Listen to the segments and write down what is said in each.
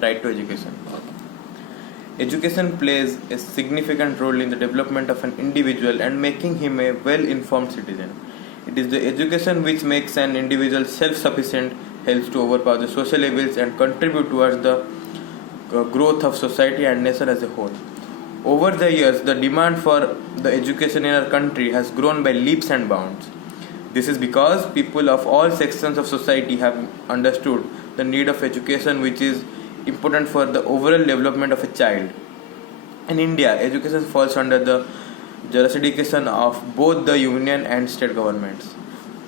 Right to education. Education plays a significant role in the development of an individual and making him a well-informed citizen. It is the education which makes an individual self-sufficient, helps to overpower the social evils and contribute towards the growth of society and nation as a whole. Over the years, the demand for the education in our country has grown by leaps and bounds. This is because people of all sections of society have understood the need of education, which is important for the overall development of a child. In India, education falls under the jurisdiction of both the union and state governments.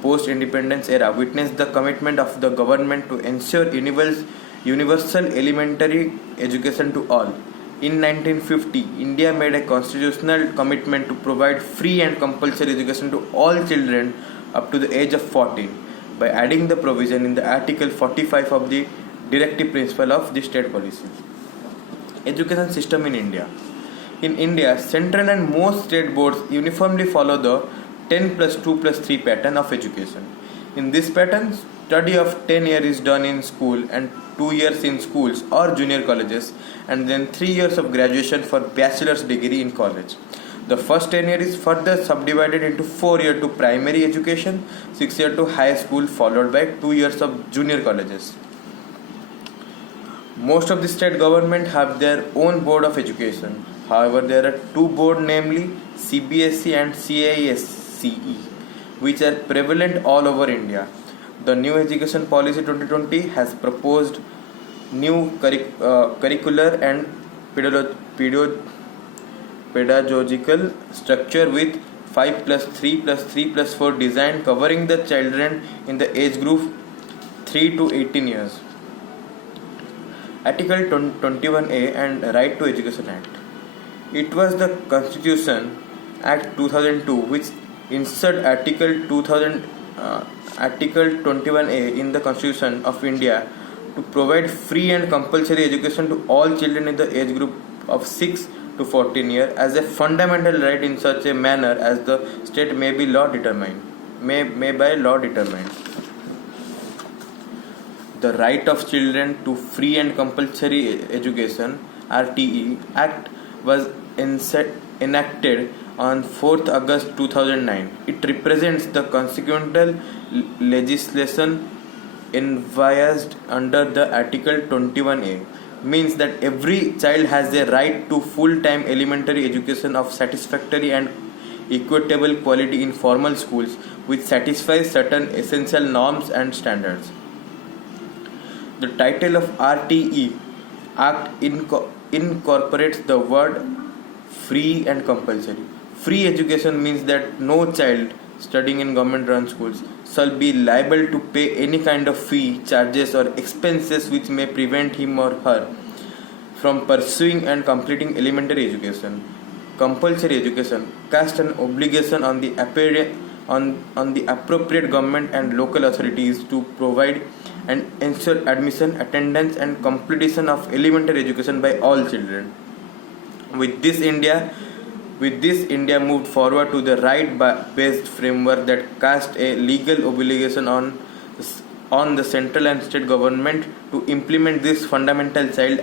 Post-independence era witnessed the commitment of the government to ensure universal elementary education to all. In 1950, India made a constitutional commitment to provide free and compulsory education to all children up to the age of 14 by adding the provision in the Article 45 of the directive principle of the state policy. Education system in India. In India, central and most state boards uniformly follow the 10 plus 2 plus 3 pattern of education. In this pattern, study of 10 years is done in school and 2 years in schools or junior colleges, and then 3 years of graduation for bachelor's degree in college. The first 10 years is further subdivided into 4 years to primary education, 6 years to high school, followed by 2 years of junior colleges. Most of the state government have their own board of education. However, there are two boards, namely CBSE and CISCE, which are prevalent all over India. The new education policy 2020 has proposed new curricular and pedagogical structure with 5 plus 3 plus 3 plus 4 design covering the children in the age group 3 to 18 years. Article 21A and Right to Education Act. It was the Constitution Act 2002 which inserted Article 21A in the Constitution of India to provide free and compulsory education to all children in the age group of 6 to 14 years as a fundamental right in such a manner as the state may by law determine. The Right of Children to Free and Compulsory Education (RTE) Act was enacted on 4th August 2009. It represents the consequential legislation envisaged under the Article 21A, means that every child has the right to full-time elementary education of satisfactory and equitable quality in formal schools which satisfies certain essential norms and standards. The title of RTE Act incorporates the word free and compulsory. Free education means that no child studying in government-run schools shall be liable to pay any kind of fee, charges or expenses which may prevent him or her from pursuing and completing elementary education. Compulsory education casts an obligation on the appropriate government and local authorities to provide and ensure admission, attendance and completion of elementary education by all children. With this, India moved forward to the right-based framework that cast a legal obligation on the central and state government to implement this fundamental child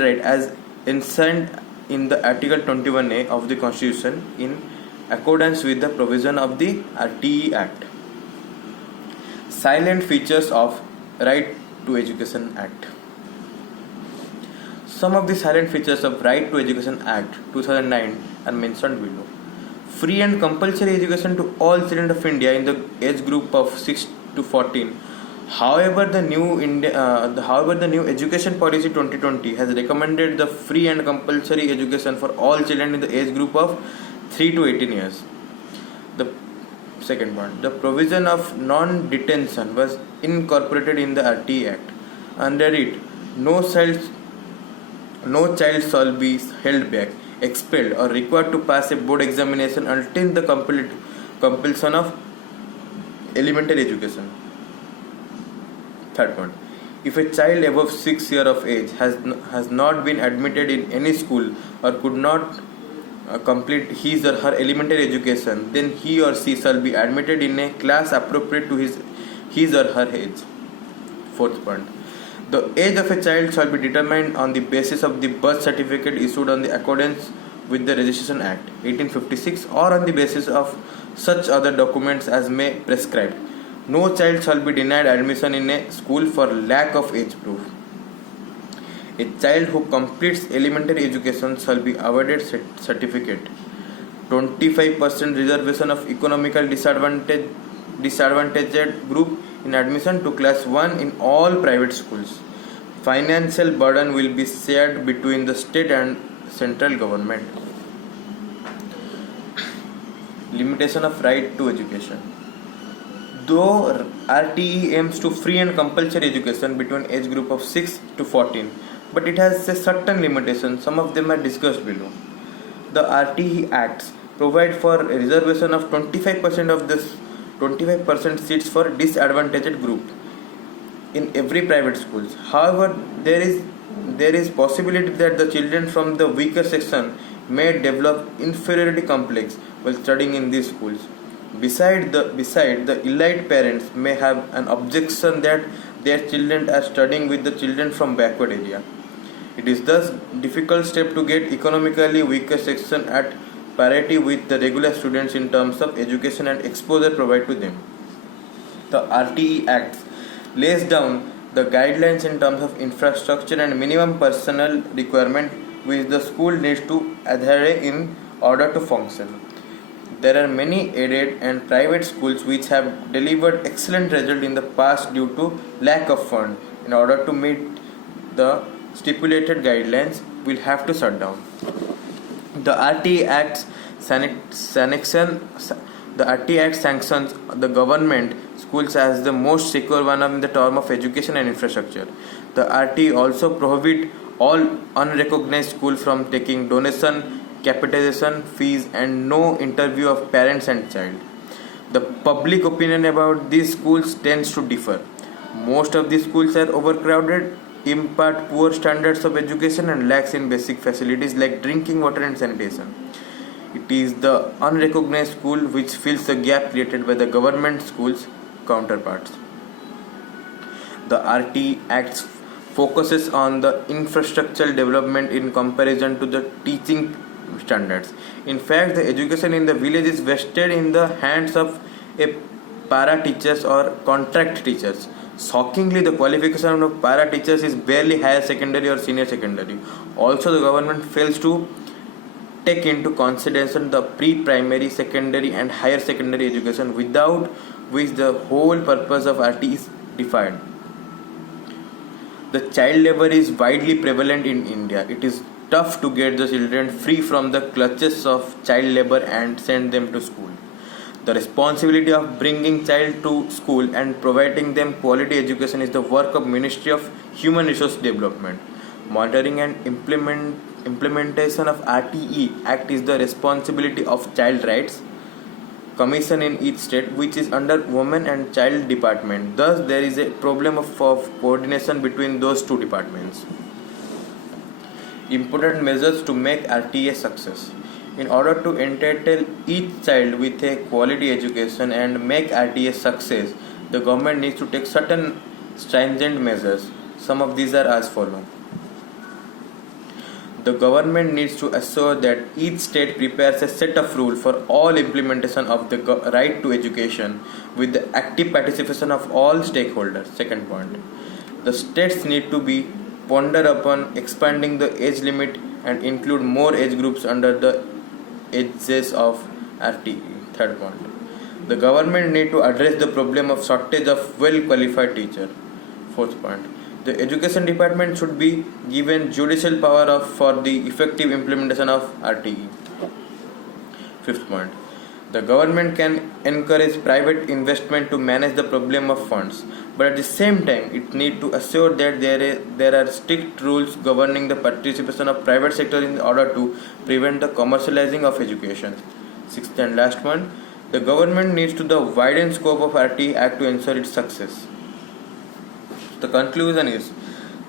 right as enshrined in the Article 21A of the Constitution in accordance with the provision of the RTE Act. Silent features of Right to Education Act. Some of the silent features of Right to Education Act 2009 are mentioned below. Free and compulsory education to all children of India in the age group of 6 to 14. However, the new Education Policy 2020 has recommended the free and compulsory education for all children in the age group of 3 to 18 years. The second point, the provision of non-detention was incorporated in the RTE Act. Under it, no child shall be held back, expelled or required to pass a board examination until the completion of elementary education. Third point, if a child above 6 years of age has not been admitted in any school or could not complete his or her elementary education, then he or she shall be admitted in a class appropriate to his or her age. Fourth point. The age of a child shall be determined on the basis of the birth certificate issued on the accordance with the Registration Act 1856 or on the basis of such other documents as may prescribe. No child shall be denied admission in a school for lack of age proof. A child who completes elementary education shall be awarded certificate. 25% reservation of economical disadvantaged group in admission to class 1 in all private schools. Financial burden will be shared between the state and central government. Limitation of right to education. Though RTE aims to free and compulsory education between age group of 6 to 14, but it has a certain limitation. Some of them are discussed below. The RTE Acts provide for a reservation of 25% of this 25% seats for disadvantaged group in every private schools. However, there is possibility that the children from the weaker section may develop inferiority complex while studying in these schools. Beside the elite parents may have an objection that their children are studying with the children from backward area. It is thus difficult step to get economically weaker section at parity with the regular students in terms of education and exposure provided to them. The RTE Act lays down the guidelines in terms of infrastructure and minimum personnel requirement which the school needs to adhere in order to function. There are many aided and private schools which have delivered excellent results in the past due to lack of funds. In order to meet the stipulated guidelines, we'll have to shut down. The RTE Act sanctions the government schools as the most secure one in the term of education and infrastructure. The RTE also prohibit all unrecognized schools from taking donation, capitalization, fees, and no interview of parents and child. The public opinion about these schools tends to differ. Most of these schools are overcrowded, impart poor standards of education, and lacks in basic facilities like drinking water and sanitation. It is the unrecognized school which fills the gap created by the government schools counterparts. The RTE Act focuses on the infrastructural development in comparison to the teaching standards. In fact, the education in the village is vested in the hands of a para teachers or contract teachers. Shockingly, the qualification of para teachers is barely higher secondary or senior secondary. Also, the government fails to take into consideration the pre-primary, secondary and higher secondary education without which the whole purpose of RTE is defined. The child labor is widely prevalent in India. It is tough to get the children free from the clutches of child labor and send them to school. The responsibility of bringing child to school and providing them quality education is the work of Ministry of Human Resource Development. Monitoring and implementation of RTE Act is the responsibility of Child Rights Commission in each state, which is under Women and Child Department. Thus, there is a problem of coordination between those two departments. Important measures to make RTE a success. In order to entitle each child with a quality education and make RTE a success, the government needs to take certain stringent measures. Some of these are as follows. The government needs to assure that each state prepares a set of rules for all implementation of the right to education with the active participation of all stakeholders. Second point. The states need to be ponder upon expanding the age limit and include more age groups under the ages of RTE. Third point. The government need to address the problem of shortage of well-qualified teachers. Fourth point. The education department should be given judicial power for the effective implementation of RTE. Fifth point. The government can encourage private investment to manage the problem of funds, but at the same time, it needs to assure that there are strict rules governing the participation of private sector in order to prevent the commercializing of education. Sixth and last one. The government needs to widen scope of RTE Act to ensure its success. The conclusion is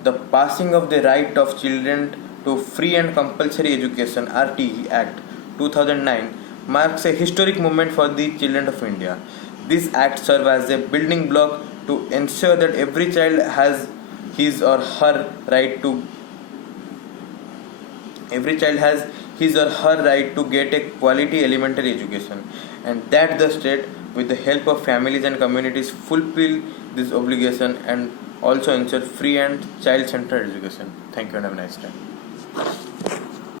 the passing of the right of children to free and compulsory education RTE Act 2009 marks a historic moment for the children of India. This act serves as a building block to ensure that every child has his or her right to get a quality elementary education, and that the state, with the help of families and communities, fulfill this obligation and also ensure free and child centered education. Thank you and have a nice day.